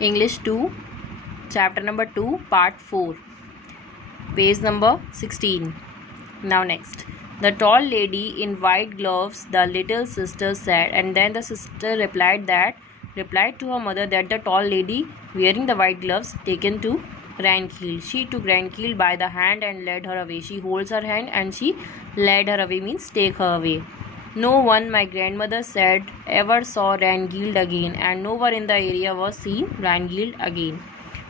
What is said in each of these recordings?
English 2, chapter number 2, part 4, page number 16. Now next. The tall lady in white gloves, the little sister said, and then the sister replied to her mother that the tall lady wearing the white gloves taken to Rankiel. She took Rankiel by the hand and led her away. She holds her hand and she led her away means take her away. No one, my grandmother said, ever saw Rangild again, and no one in the area was seen Rangild again.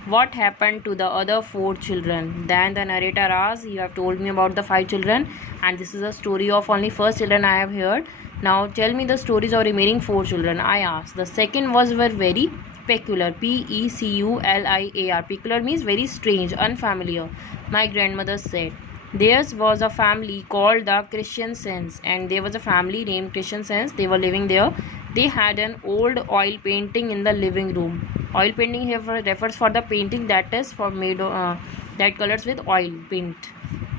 What happened to the other 4 children? Then the narrator asked, you have told me about the 5 children, and this is a story of only first children I have heard. Now tell me the stories of remaining 4 children. I asked. The second were very peculiar. Peculiar. Peculiar means very strange, unfamiliar. My grandmother said. Theirs was a family called the Christiansens, and there was a family named Christiansens. They were living there. They had an old oil painting in the living room. Oil painting here refers for the painting that is for made that colors with oil paint,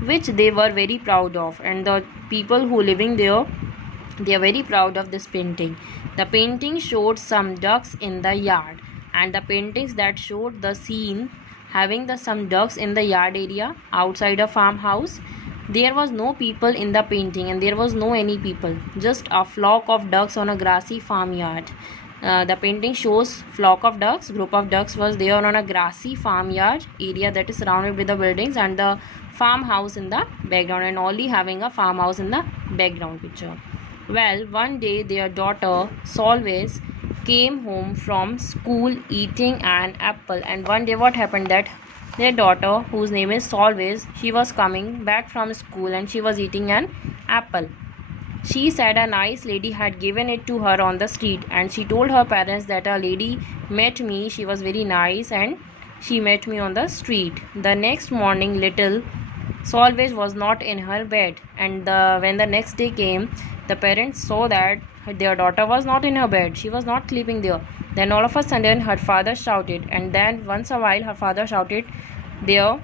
which they were very proud of. And the people who living there, they are very proud of this painting. The painting showed some ducks in the yard, and the paintings that showed the scene having some ducks in the yard area outside a farmhouse. There was no people in the painting, and there was no any people, just a flock of ducks on a grassy farmyard. The painting shows flock of ducks, group of ducks was there on a grassy farmyard area that is surrounded with the buildings and the farmhouse in the background, and only having a farmhouse in the background picture. Well, one day their daughter Solveig came home from school eating an apple, and one day what happened that their daughter, whose name is Solveig, she was coming back from school and she was eating an apple. She said a nice lady had given it to her on the street, and she told her parents that a lady met me, she was very nice and she met me on the street. The next morning little Solveig was not in her bed, and when the next day came, the parents saw that their daughter was not in her bed. She was not sleeping there. Then all of a sudden her father shouted, and then once a while her father shouted, there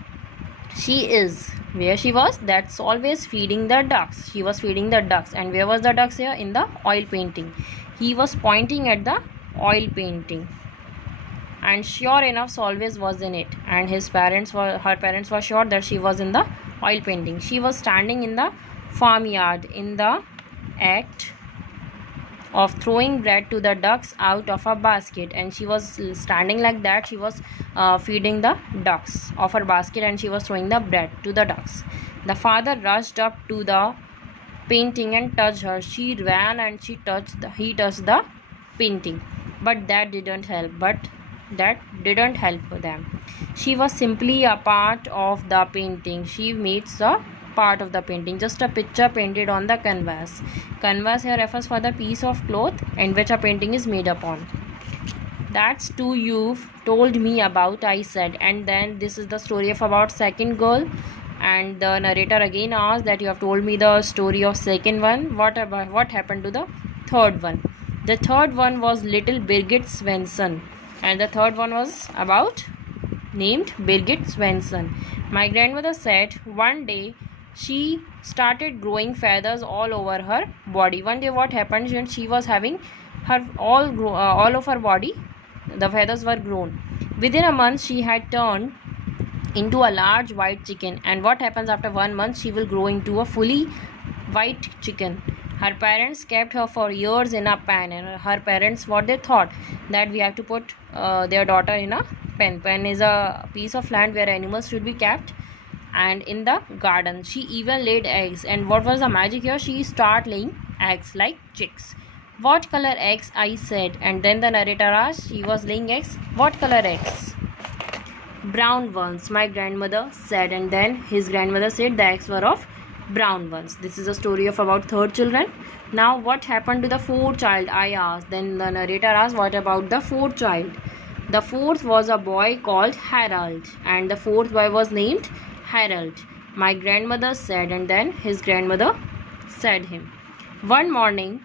she is. Where she was? That's always feeding the ducks. She was feeding the ducks. And where was the ducks here? In the oil painting. He was pointing at the oil painting. And sure enough, Solveig was in it. And her parents were sure that she was in the oil painting. She was standing in the farmyard in the act of throwing bread to the ducks out of a basket, and she was standing like that. She was feeding the ducks of her basket, and she was throwing the bread to the ducks. The father rushed up to the painting and touched her. She ran and he touched the painting, but that didn't help them. She was simply a part of the painting. She makes a part of the painting, just a picture painted on the canvas. Canvas here refers for the piece of cloth in which a painting is made upon. That's two you've told me about, I said. And then this is the story of about second girl, and the narrator again asked that you have told me the story of second one. What happened to the third one? The third one was little Birgit Svensson, and the third one was about named Birgit Svensson. My grandmother said one day she started growing feathers all over her body. One day what happened, when she was having her all of her body, the feathers were grown. Within a month she had turned into a large white chicken. And what happens after 1 month? She will grow into a fully white chicken. Her parents kept her for years in a pen, and her parents, what they thought, that we have to put their daughter in a pen. Pen is a piece of land where animals should be kept, and in the garden. She even laid eggs, and what was the magic here? She started laying eggs like chicks. What color eggs? I said. And then the narrator asked, she was laying eggs, what color eggs? Brown ones, my grandmother said. And then his grandmother said the eggs were of brown ones. This is a story of about third children. Now what happened to the fourth child? I asked. Then the narrator asked, what about the fourth child? The fourth was a boy called Harold, and the fourth boy was named Harold, my grandmother said. And then his grandmother said him. One morning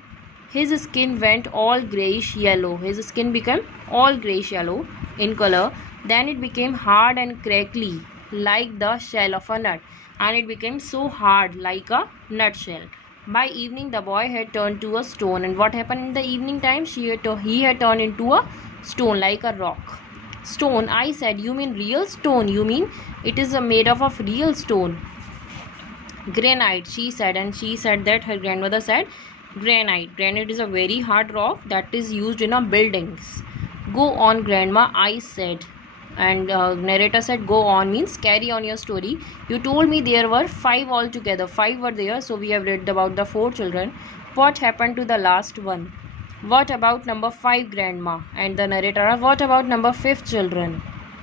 his skin went all greyish yellow. His skin became all greyish yellow in color. Then it became hard and crackly like the shell of a nut, and it became so hard like a nutshell. By evening the boy had turned to a stone. And what happened in the evening time? He had turned into a stone, like a rock. Stone. I said, you mean real stone? You mean it is made of real stone? Granite, she said, and she said that her grandmother said granite. Granite is a very hard rock that is used in buildings. Go on, grandma, I said. And narrator said, go on means carry on your story. You told me there were 5 altogether. 5 were there, so we have read about the 4 children. What happened to the last one? What about number 5, grandma? And the narrator asked, what about number 5 children?